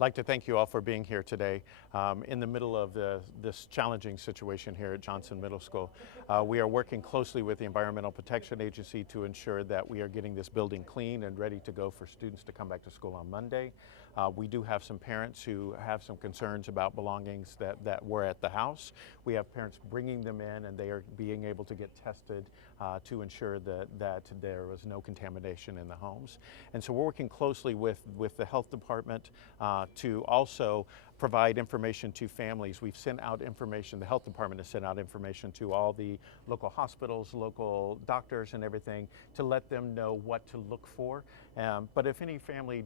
like to thank you all for being here today in the middle of this challenging situation here at Johnson Middle School. We are working closely with the Environmental Protection Agency to ensure that we are getting this building clean and ready to go for students to come back to school on Monday. We do have some parents who have some concerns about belongings that were at the house. We have parents bringing them in, and they are being able to get tested to ensure that there was no contamination in the homes. And so we're working closely with the health department to also provide information to families. We've sent out information, the health department has sent out information to all the local hospitals, local doctors and everything to let them know what to look for. But if any family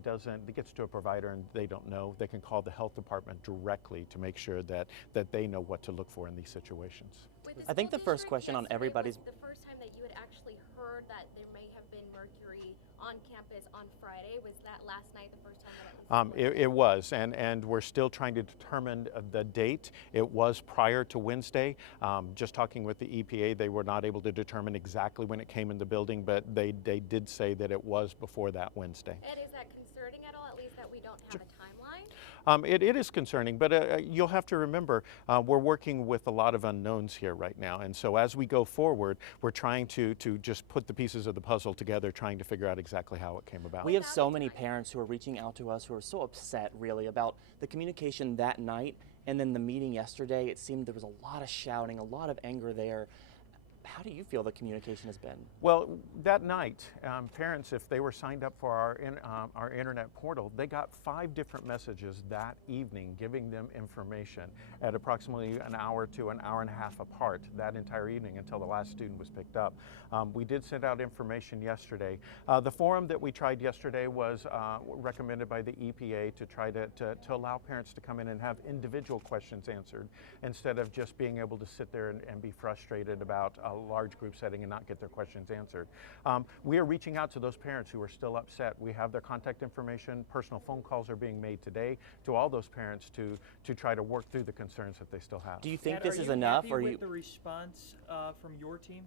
gets to a provider and they don't know, they can call the health department directly to make sure that they know what to look for in these situations. I think the first question on everybody's... Was the first time that you had actually heard that there may have been mercury on campus on Friday? Was that last night the first time that it was, and we're still trying to determine the date. It was prior to Wednesday. Just talking with the EPA, they were not able to determine exactly when it came in the building, but they did say that it was before that Wednesday. And is that concerning at all, at least that we don't have a timeline? It is concerning, but you'll have to remember we're working with a lot of unknowns here right now, and so as we go forward, we're trying to just put the pieces of the puzzle together, trying to figure out exactly how it came about. We have so many parents who are reaching out to us who are so upset, really, about the communication that night and then the meeting yesterday. It seemed there was a lot of shouting, a lot of anger there. How do you feel the communication has been? Well, that night, parents, if they were signed up for our internet portal, they got 5 different messages that evening giving them information at approximately an hour to an hour and a half apart that entire evening until the last student was picked up. We did send out information yesterday. The forum that we tried yesterday was recommended by the EPA to try to allow parents to come in and have individual questions answered instead of just being able to sit there and be frustrated about a large group setting and not get their questions answered. We are reaching out to those parents who are still upset. We have their contact information. Personal phone calls are being made today to all those parents to try to work through the concerns that they still have. Do you think Matt, this is enough? Are you happy with the response from your team?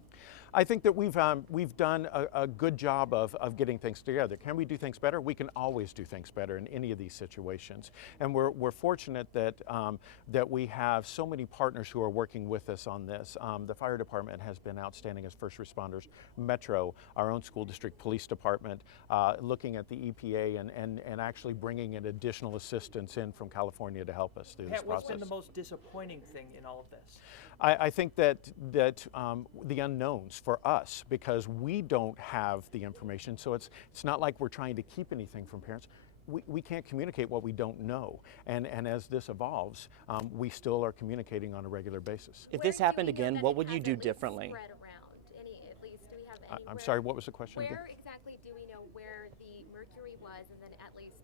I think that we've done a good job of getting things together. Can we do things better? We can always do things better in any of these situations. And we're fortunate that we have so many partners who are working with us on this. The fire department has been outstanding as first responders. Metro, our own school district police department, looking at the EPA and actually bringing in additional assistance in from California to help us through this process. What's been the most disappointing thing in all of this? I think that the unknowns for us, because we don't have the information, so it's not like we're trying to keep anything from parents. We can't communicate what we don't know, and as this evolves, we still are communicating on a regular basis. If this happened again, what would you do differently? I'm sorry, what was the question again? Where exactly do we know where the mercury was, and then at least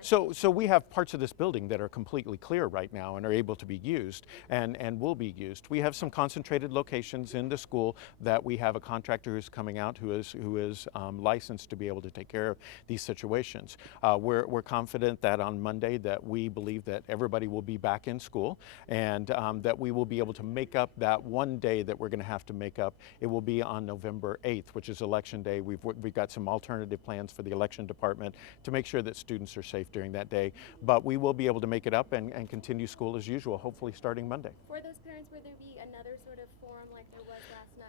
So we have parts of this building that are completely clear right now and are able to be used and will be used. We have some concentrated locations in the school that we have a contractor who's coming out who is licensed to be able to take care of these situations. We're confident that on Monday that we believe that everybody will be back in school and that we will be able to make up that one day that we're going to have to make up. It will be on November 8th, which is Election Day. We've got some alternative plans for the election department to make sure that students are safe during that day, but we will be able to make it up and continue school as usual, hopefully starting Monday. For those parents, would there be another sort of forum like there was last night?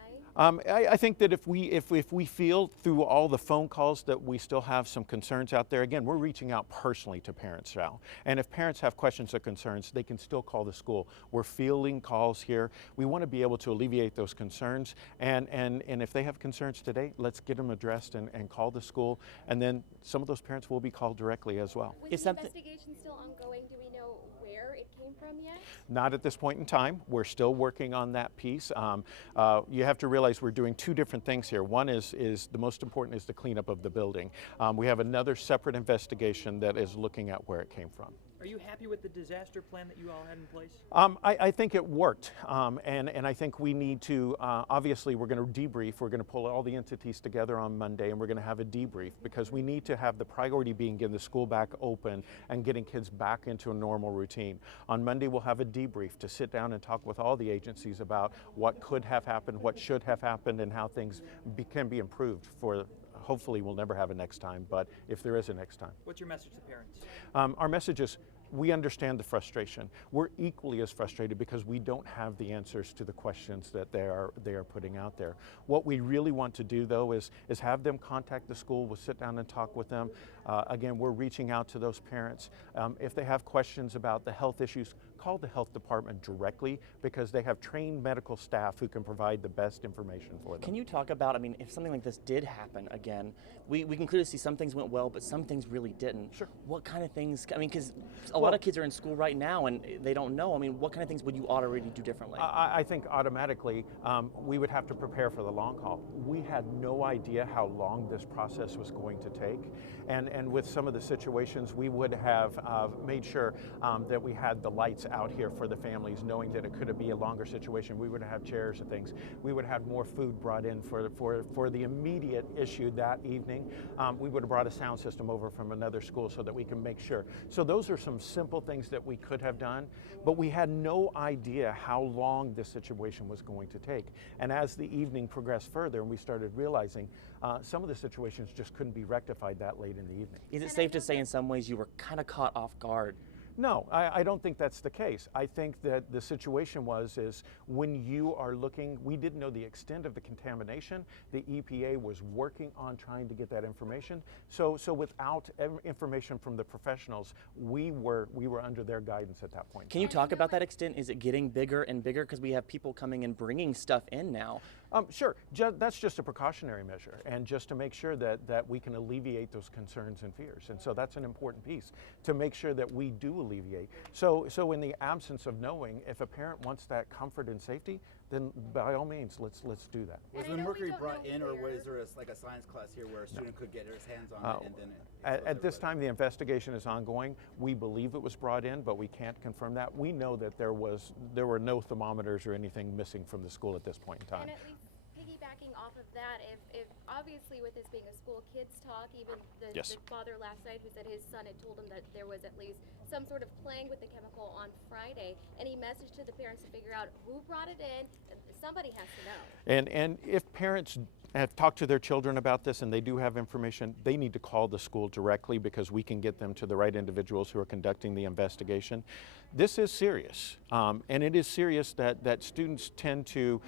I think that if we feel through all the phone calls that we still have some concerns out there, again, we're reaching out personally to parents now. And if parents have questions or concerns, they can still call the school. We're fielding calls here. We want to be able to alleviate those concerns. And if they have concerns today, let's get them addressed and call the school. And then some of those parents will be called directly as well. Is the investigation still ongoing? Do we know where it came from yet? Not at this point in time. We're still working on that piece. You have to realize we're doing 2 different things here. One is the most important is the cleanup of the building. We have another separate investigation that is looking at where it came from. Are you happy with the disaster plan that you all had in place? I think it worked, and I think we need to, obviously we're going to debrief, we're going to pull all the entities together on Monday and we're going to have a debrief because we need to have the priority being getting the school back open and getting kids back into a normal routine. On Monday we'll have a debrief to sit down and talk with all the agencies about what could have happened, what should have happened, and how things can be improved for hopefully we'll never have a next time, but if there is a next time. What's your message to parents? Our message is, we understand the frustration. We're equally as frustrated because we don't have the answers to the questions that they are putting out there. What we really want to do, though, is have them contact the school. We'll sit down and talk with them. Again, we're reaching out to those parents. If they have questions about the health issues, call the health department directly, because they have trained medical staff who can provide the best information for them. Can you talk about, I mean, if something like this did happen again, we can clearly see some things went well, but some things really didn't. Sure. What kind of things, I mean, because a lot of kids are in school right now and they don't know. I mean, what kind of things would you already do differently? I think automatically we would have to prepare for the long haul. We had no idea how long this process was going to take. And with some of the situations, we would have made sure that we had the lights out here for the families, knowing that it could be a longer situation. We would have chairs and things. We would have more food brought in for the immediate issue that evening. We would have brought a sound system over from another school so that we can make sure. So those are some simple things that we could have done, but we had no idea how long this situation was going to take. And as the evening progressed further and we started realizing some of the situations just couldn't be rectified that late in the evening. Is it safe to say in some ways you were kind of caught off guard? No, I don't think that's the case. I think that the situation is when you are looking, we didn't know the extent of the contamination. The EPA was working on trying to get that information. So without information from the professionals, we were under their guidance at that point. Can you talk about that extent? Is it getting bigger and bigger because we have people coming and bringing stuff in now? Sure, that's just a precautionary measure, and just to make sure that we can alleviate those concerns and fears. And so that's an important piece, to make sure that we do alleviate. So in the absence of knowing, if a parent wants that comfort and safety, then by all means, let's do that. Was the mercury brought in, or was there like a science class here where a student could get his hands on it and then At this time, the investigation is ongoing. We believe it was brought in, but we can't confirm that. We know that there were no thermometers or anything missing from the school at this point in time. And at least piggybacking off of that, if obviously with this being a school kids talk, even the father last night who said his son had told him that there was at least some sort of playing with the chemical on Friday, any message to the parents to figure out who brought it in, somebody has to know. And if parents have talked to their children about this and they do have information, they need to call the school directly, because we can get them to the right individuals who are conducting the investigation. This is serious, and it is serious that students tend to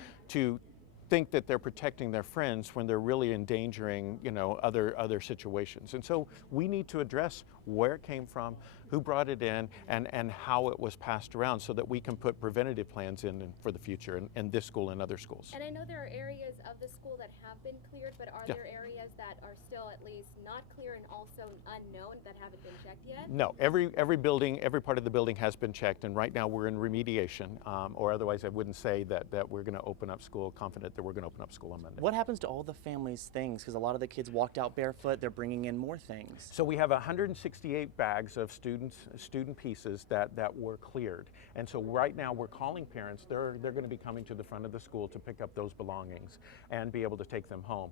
think that they're protecting their friends when they're really endangering, other situations. And so we need to address where it came from, who brought it in, and how it was passed around, so that we can put preventative plans in for the future in this school and other schools. And I know there are areas of the school that have been cleared, but are there areas that are still at least not clear and also unknown that haven't been checked yet? No, every building, every part of the building has been checked, and right now we're in remediation, or otherwise I wouldn't say that we're going to open up school, confident that we're going to open up school on Monday. What happens to all the families' things? Because a lot of the kids walked out barefoot, they're bringing in more things. So we have 168 bags of student pieces that were cleared, and so right now we're calling parents. They're going to be coming to the front of the school to pick up those belongings and be able to take them home.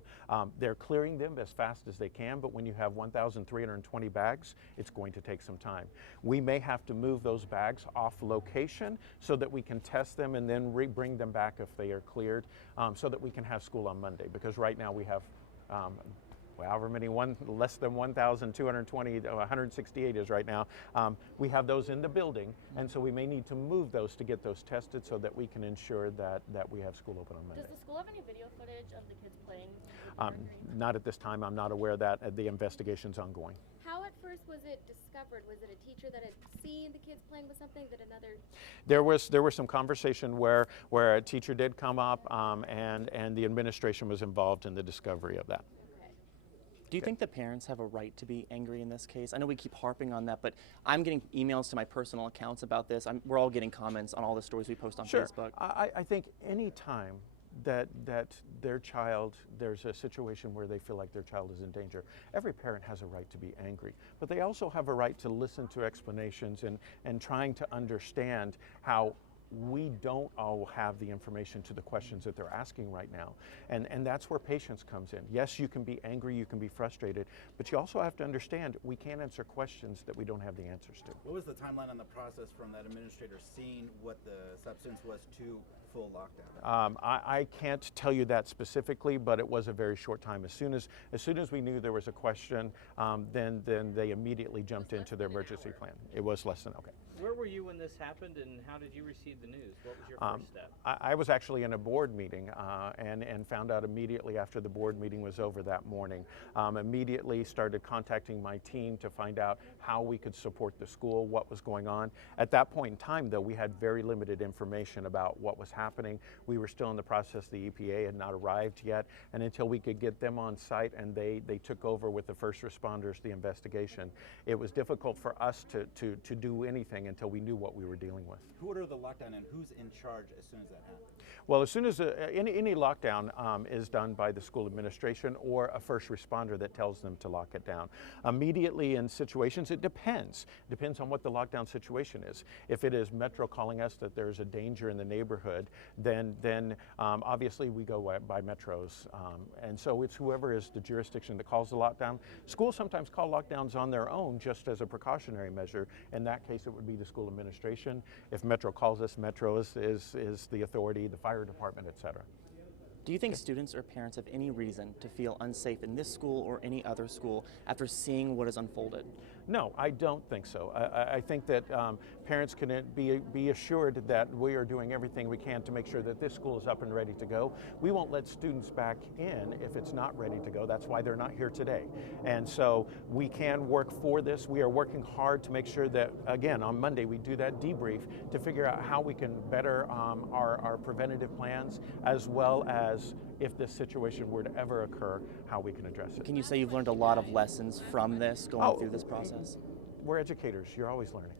They're clearing them as fast as they can, but when you have 1,320 bags, it's going to take some time. We may have to move those bags off location so that we can test them and then bring them back if they are cleared, so that we can have school on Monday, because right now we have however many, less than 1,220, 168 is right now. We have those in the building, and so we may need to move those to get those tested so that we can ensure that we have school open on Monday. Does the school have any video footage of the kids playing? Not at this time. I'm not aware of that. The investigation's ongoing. How at first was it discovered? Was it a teacher that had seen the kids playing with something that another? There was some conversation where a teacher did come up, and the administration was involved in the discovery of that. Do you think the parents have a right to be angry in this case? I know we keep harping on that, but I'm getting emails to my personal accounts about this. We're all getting comments on all the stories we post on Facebook. I think any time that there's a situation where they feel like their child is in danger, every parent has a right to be angry. But they also have a right to listen to explanations and trying to understand how we don't all have the information to the questions that they're asking right now. And that's where patience comes in. Yes, you can be angry, you can be frustrated, but you also have to understand we can't answer questions that we don't have the answers to. What was the timeline on the process from that administrator seeing what the substance was to full lockdown? I can't tell you that specifically, but it was a very short time. As soon as we knew there was a question, then they immediately jumped into their emergency plan. It was less than, okay. Where were you when this happened, and how did you receive the news? What was your first step? I was actually in a board meeting and found out immediately after the board meeting was over that morning. Immediately started contacting my team to find out how we could support the school, what was going on. At that point in time, though, we had very limited information about what was happening. We were still in the process. The EPA had not arrived yet, and until we could get them on site and they took over with the first responders the investigation, it was difficult for us to do anything until we knew what we were dealing with. Who ordered the lockdown and who's in charge as soon as that happened? Well, as soon as any lockdown is done by the school administration or a first responder that tells them to lock it down. Immediately in situations, it depends. Depends on what the lockdown situation is. If it is Metro calling us that there's a danger in the neighborhood, then obviously we go by Metros. And so it's whoever is the jurisdiction that calls the lockdown. Schools sometimes call lockdowns on their own just as a precautionary measure. In that case, it would be the school administration. If Metro calls us, Metro is the authority, the fire department, et cetera. Do you think students or parents have any reason to feel unsafe in this school or any other school after seeing what has unfolded? No, I don't think so. I think that parents can be assured that we are doing everything we can to make sure that this school is up and ready to go. We won't let students back in if it's not ready to go. That's why they're not here today. And so we can work for this. We are working hard to make sure that, again, on Monday we do that debrief to figure out how we can better our preventative plans, as well as if this situation were to ever occur, how we can address it. Can you say you've learned a lot of lessons from this going through this process? We're educators. You're always learning.